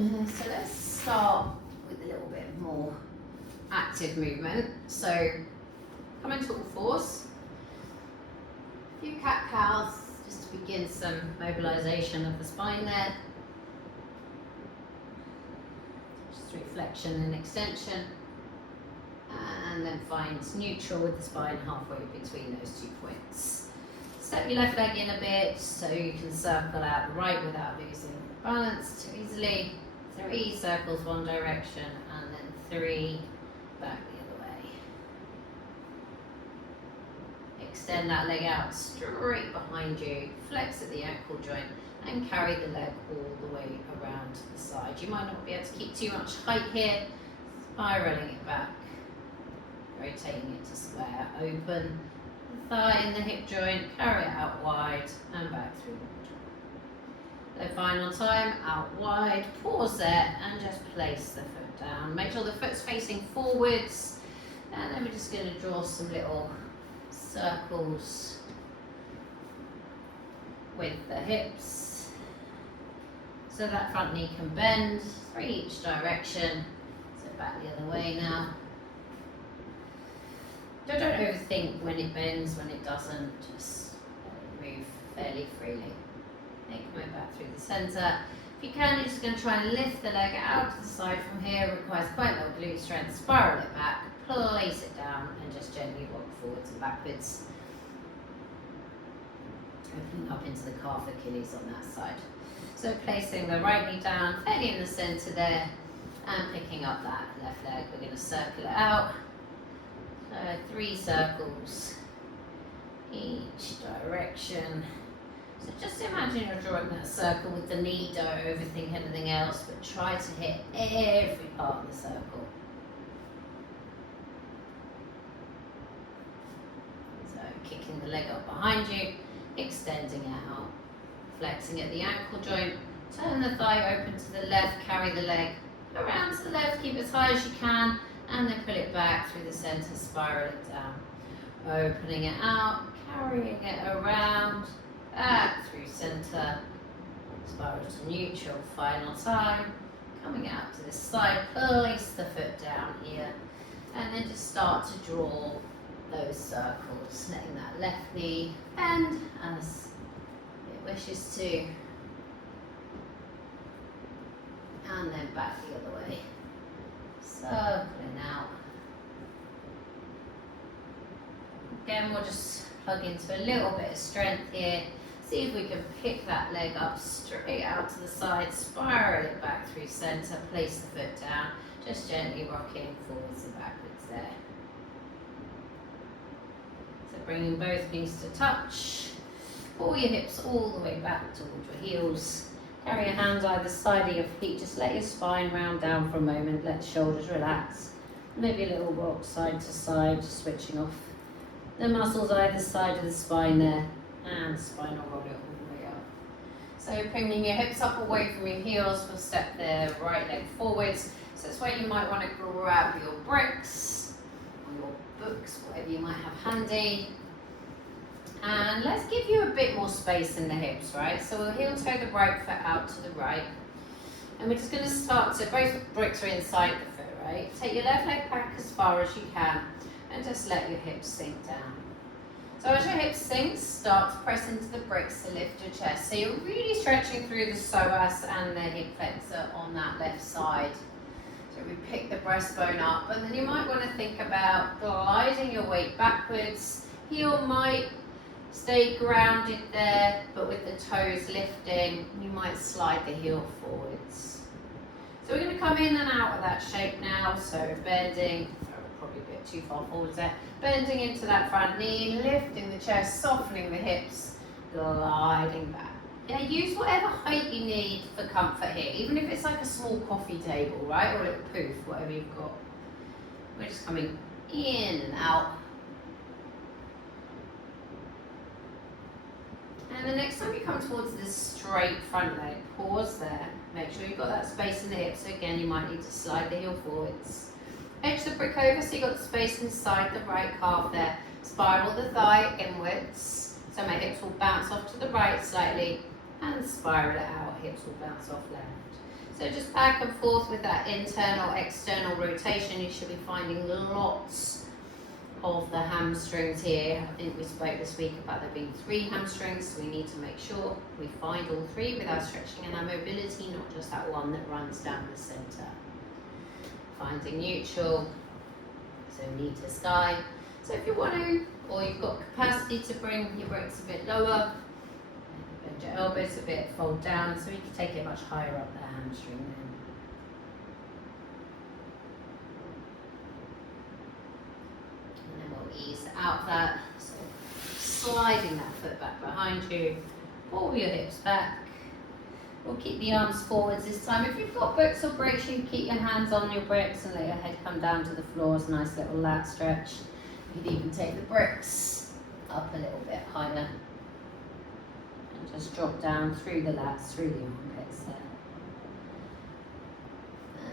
So let's start with a little bit more active movement. So come into all fours. A few cat-cows just to begin some mobilisation of the spine there. Just reflection and extension. And then find neutral with the spine halfway between those 2 points. Step your left leg in a bit so you can circle out the right without losing balance too easily. 3 circles one direction and then 3 back the other way. Extend that leg out straight behind you, flex at the ankle joint and carry the leg all the way around to the side. You might not be able to keep too much height here, spiralling it back, rotating it to square, open the thigh in the hip joint, carry it out wide and back through the middle. So final time, out wide, pause there and just place the foot down. Make sure the foot's facing forwards and then we're just going to draw some little circles with the hips so that front knee can bend, 3 each direction. So back the other way now. Don't overthink when it bends, when it doesn't, just move fairly freely. Okay, coming back through the centre. If you can, you're just going to try and lift the leg out to the side from here. It requires quite a lot of glute strength. Spiral it back, place it down and just gently rock forwards and backwards. Opening up into the calf Achilles on that side. So placing the right knee down fairly in the centre there and picking up that left leg. We're going to circle it out. So 3 circles each direction. So just imagine you're drawing that circle with the knee, don't overthink anything else, but try to hit every part of the circle. So kicking the leg up behind you, extending it out, flexing at the ankle joint, turn the thigh open to the left, carry the leg around to the left, keep it as high as you can, and then pull it back through the centre, spiral it down. Opening it out, carrying it around, back through centre, spiral to neutral, final time. Coming out to this side, place the foot down here, and then just start to draw those circles, letting that left knee bend as it wishes to, and then back the other way. Circling out. Again, we'll just plug into a little bit of strength here. See if we can pick that leg up straight out to the side, spiral it back through centre, place the foot down, just gently rocking forwards and backwards there. So bringing both knees to touch, pull your hips all the way back towards your heels. Carry your hands either side of your feet, just let your spine round down for a moment, let the shoulders relax. Maybe a little rock side to side, just switching off the muscles either side of the spine there, and the spine will roll it all the way up. So bringing your hips up away from your heels, we'll step the right leg forwards. So that's where you might want to grab your bricks, or your books, whatever you might have handy. And let's give you a bit more space in the hips, right? So we'll heel toe the right foot out to the right. And we're just going to start to, both bricks are inside the foot, right? Take your left leg back as far as you can and just let your hips sink down. So as your hips sink, start to press into the bricks to lift your chest. So you're really stretching through the psoas and the hip flexor on that left side. So we pick the breastbone up, and then you might want to think about gliding your weight backwards. Heel might stay grounded there, but with the toes lifting, you might slide the heel forwards. So we're going to come in and out of that shape now. So bending, probably a bit too far forwards there. Bending into that front knee, lifting the chest, softening the hips, gliding back. Yeah, use whatever height you need for comfort here, even if it's like a small coffee table, right, or a little poof, whatever you've got. We're just coming in and out. And the next time you come towards this straight front leg, pause there. Make sure you've got that space in the hips. So again, you might need to slide the heel forwards. Edge the brick over so you've got the space inside the right calf there. Spiral the thigh inwards. So my hips will bounce off to the right slightly and spiral it out. Hips will bounce off left. So just back and forth with that internal, external rotation. You should be finding lots of the hamstrings here. I think we spoke this week about there being 3 hamstrings, so we need to make sure we find all 3 with our stretching and our mobility, not just that one that runs down the center. Finding neutral, so knee to sky. So if you want to, or you've got capacity to bring your bricks a bit lower, bend your elbows a bit, fold down, so you can take it much higher up the hamstring then. And then we'll ease out that, so sliding that foot back behind you, pull your hips back. We'll keep the arms forwards this time. If you've got books or bricks, you can keep your hands on your bricks and let your head come down to the floor. It's a nice little lat stretch. You could even take the bricks up a little bit higher and just drop down through the lats, through the armpits there.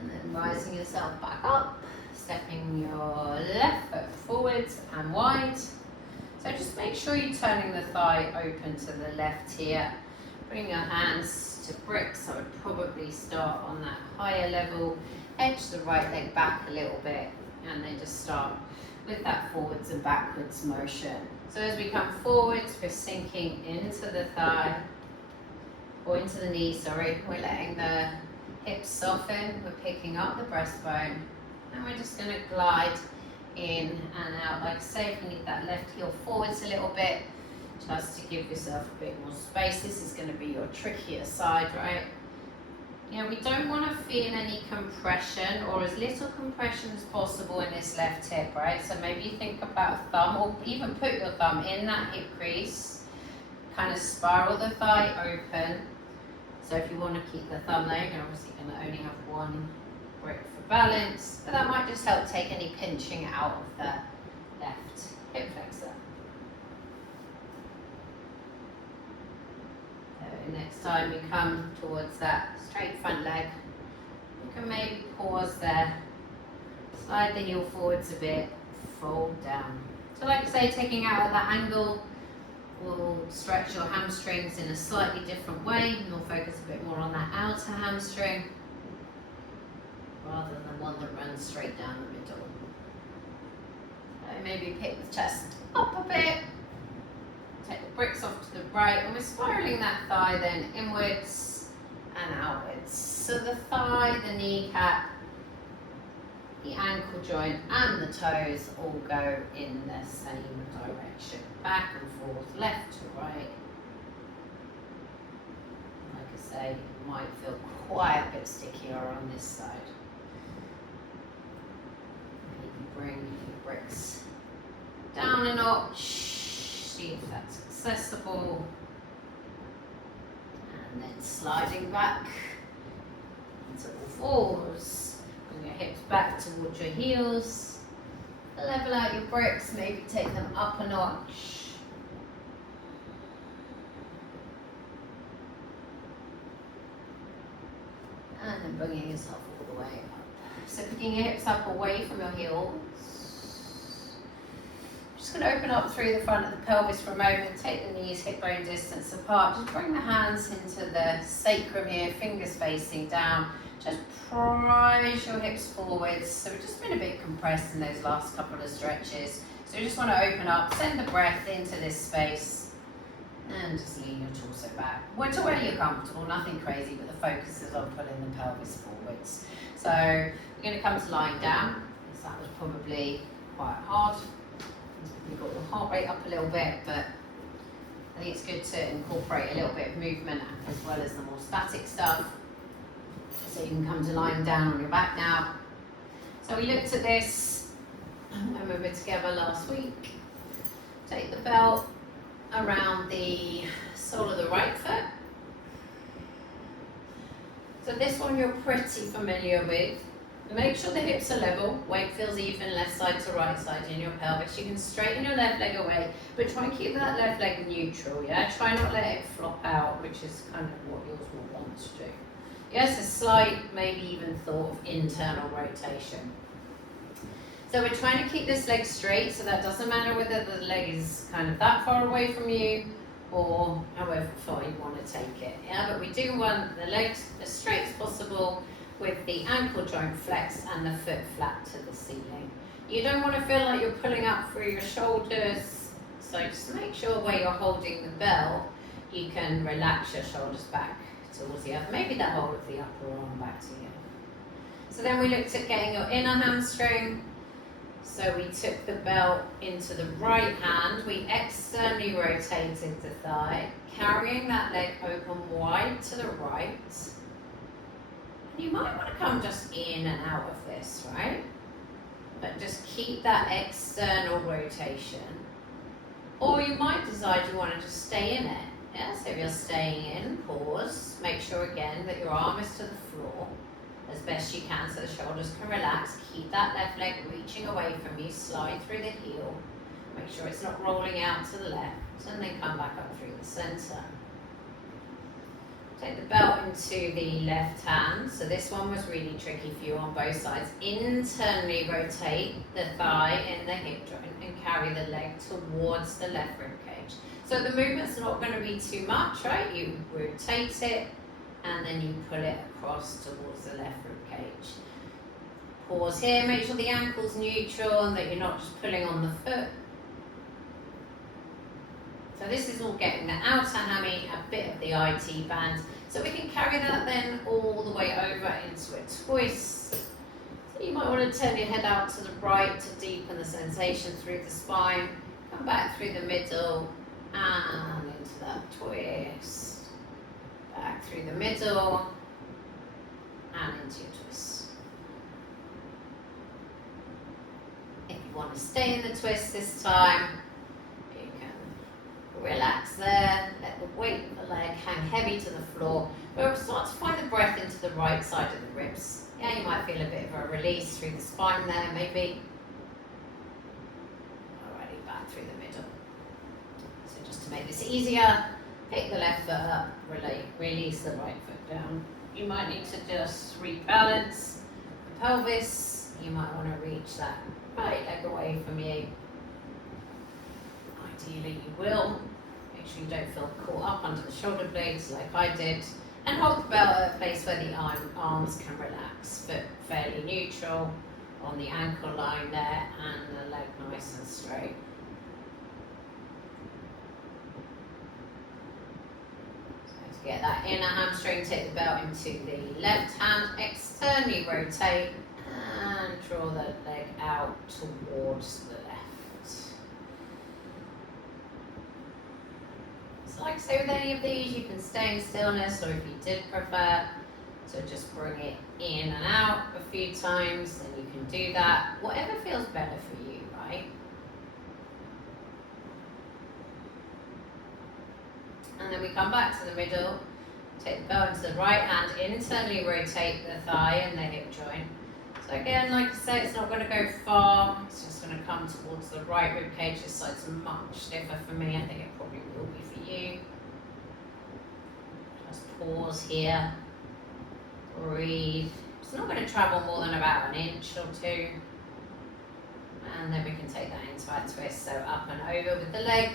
And then rising yourself back up, stepping your left foot forwards and wide. So just make sure you're turning the thigh open to the left here. Bring your hands to bricks. I would probably start on that higher level, edge the right leg back a little bit, and then just start with that forwards and backwards motion. So as we come forwards, we're sinking into the thigh, or into the knee, sorry. We're letting the hips soften, we're picking up the breastbone, and we're just gonna glide in and out. Like I say, if you need that left heel forwards a little bit, just to give yourself a bit more space. This is going to be your trickier side, right? We don't want to feel any compression, or as little compression as possible in this left hip, right? So maybe think about a thumb, or even put your thumb in that hip crease, kind of spiral the thigh open. So if you want to keep the thumb there, you're obviously going to only have one brick for balance, but that might just help take any pinching out of the left hip flexor. Next time we come towards that straight front leg, you can maybe pause there, slide the heel forwards a bit, fold down. So like I say, taking out at that angle will stretch your hamstrings in a slightly different way, and we'll focus a bit more on that outer hamstring rather than the one that runs straight down the middle. So maybe pick the chest up a bit. Take the bricks off to the right, and we're spiraling that thigh then inwards and outwards. So the thigh, the kneecap, the ankle joint and the toes all go in the same direction. Back and forth, left to right. Like I say, it might feel quite a bit stickier on this side. You can bring your bricks down a notch. See if that's accessible, and then sliding back into all fours. Bring your hips back towards your heels. Level out your bricks, maybe take them up a notch. And then bringing yourself all the way up. So picking your hips up away from your heels. Just going to open up through the front of the pelvis for a moment, take the knees hip bone distance apart, just bring the hands into the sacrum here, fingers facing down, just prise your hips forwards. So we've just been a bit compressed in those last couple of stretches. So we just want to open up, send the breath into this space, and just lean your torso back. To where you're comfortable, nothing crazy, but the focus is on pulling the pelvis forwards. So we're going to come to lying down, because that was probably quite hard. You've got your heart rate up a little bit, but I think it's good to incorporate a little bit of movement as well as the more static stuff. So you can come to lying down on your back now. So we looked at this when we were together last week. Take the belt around the sole of the right foot. So this one you're pretty familiar with. Make sure the hips are level, weight feels even, left side to right side in your pelvis. You can straighten your left leg away, but try and keep that left leg neutral, yeah? Try not let it flop out, which is kind of what yours will want to do. Yes, a slight, maybe even thought of internal rotation. So we're trying to keep this leg straight, so that doesn't matter whether the leg is kind of that far away from you or however far you want to take it. Yeah, but we do want the legs as straight as possible with the ankle joint flexed and the foot flat to the ceiling. You don't want to feel like you're pulling up through your shoulders, so just make sure where you're holding the belt, you can relax your shoulders back towards the upper, maybe the whole of the upper arm back to you. So then we looked at getting your inner hamstring. So we took the belt into the right hand, we externally rotated the thigh, carrying that leg open wide to the right. And you might want to come just in and out of this, right? But just keep that external rotation. Or you might decide you want to just stay in it. Yeah, so if you're staying in, pause, make sure again that your arm is to the floor as best you can so the shoulders can relax. Keep that left leg reaching away from you, slide through the heel. Make sure it's not rolling out to the left, and then come back up through the center. Take the belt into the left hand. So this one was really tricky for you on both sides. Internally rotate the thigh in the hip joint and carry the leg towards the left rib cage. So the movement's not going to be too much, right? You rotate it and then you pull it across towards the left rib cage. Pause here, make sure the ankle's neutral and that you're not just pulling on the foot. So this is all getting the outer hammy, a bit of the IT band. So we can carry that then all the way over into a twist. So you might want to turn your head out to the right to deepen the sensation through the spine. Come back through the middle and into that twist. Back through the middle and into your twist. If you want to stay in the twist this time, you can relax there, let the weight of the leg hang heavy to the floor, but start to find the breath into the right side of the ribs. Yeah, you might feel a bit of a release through the spine there, maybe. Alrighty, back through the middle. So just to make this easier, pick the left foot up, release the right foot down. You might need to just rebalance the pelvis. You might want to reach that right leg away from you. Ideally you will. Make sure you don't feel caught up under the shoulder blades like I did. And hold the belt at a place where the arms can relax. Foot fairly neutral on the ankle line there and the leg nice and straight. Get that inner hamstring, take the belt into the left hand, externally rotate and draw the leg out towards the left. So like I say with any of these, you can stay in stillness, or if you did prefer to just bring it in and out a few times, then you can do that. Whatever feels better for you, right? And then we come back to the middle, take the belt into the right hand, internally rotate the thigh and the hip joint. So again, like I say, it's not going to go far, it's just going to come towards the right rib cage. This side's much stiffer for me, I think it probably will be for you. Just pause here, breathe. It's not going to travel more than about an inch or two. And then we can take that into our twist, so up and over with the leg.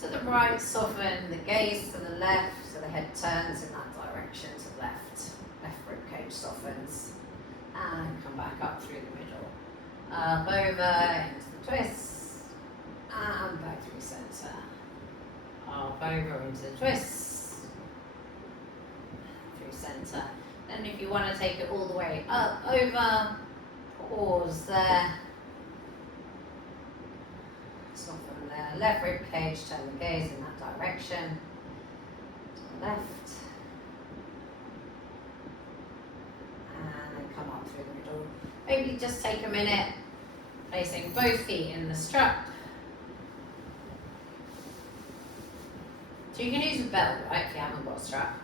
To the right, soften the gaze to the left, so the head turns in that direction to the left. Left rib cage softens. And come back up through the middle. Up over into the twist. And back through center. Up over into the twist. Through center. Then if you want to take it all the way up, over, pause there. Soften the left rib cage, turn the gaze in that direction. To the left. And then come up through the middle. Maybe just take a minute, placing both feet in the strap. So you can use a belt, right, if you haven't got a strap.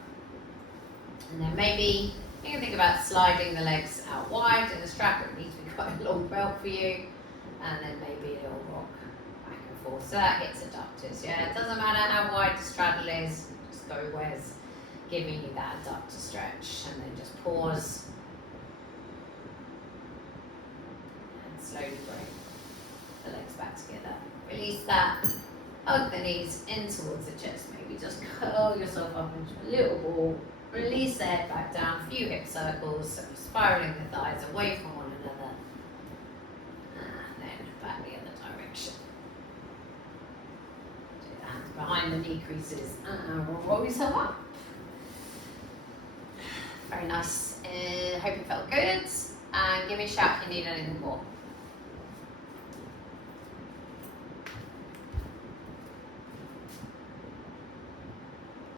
And then maybe you can think about sliding the legs out wide in the strap. It needs to be quite a long belt for you. And then maybe a little rock back and forth. So that hits adductors, yeah. It doesn't matter how wide the straddle is, just go where's giving you that adductor stretch. And then just pause. And slowly bring the legs back together. Release that. Hug the knees in towards the chest. Maybe just curl yourself up into a little ball. Release the head back down. A few hip circles. So spiraling the thighs away from one another. And then back the other direction. Do the hands behind the knee creases. And roll yourself up. Very nice. Hope it felt good. And give me a shout if you need anything more.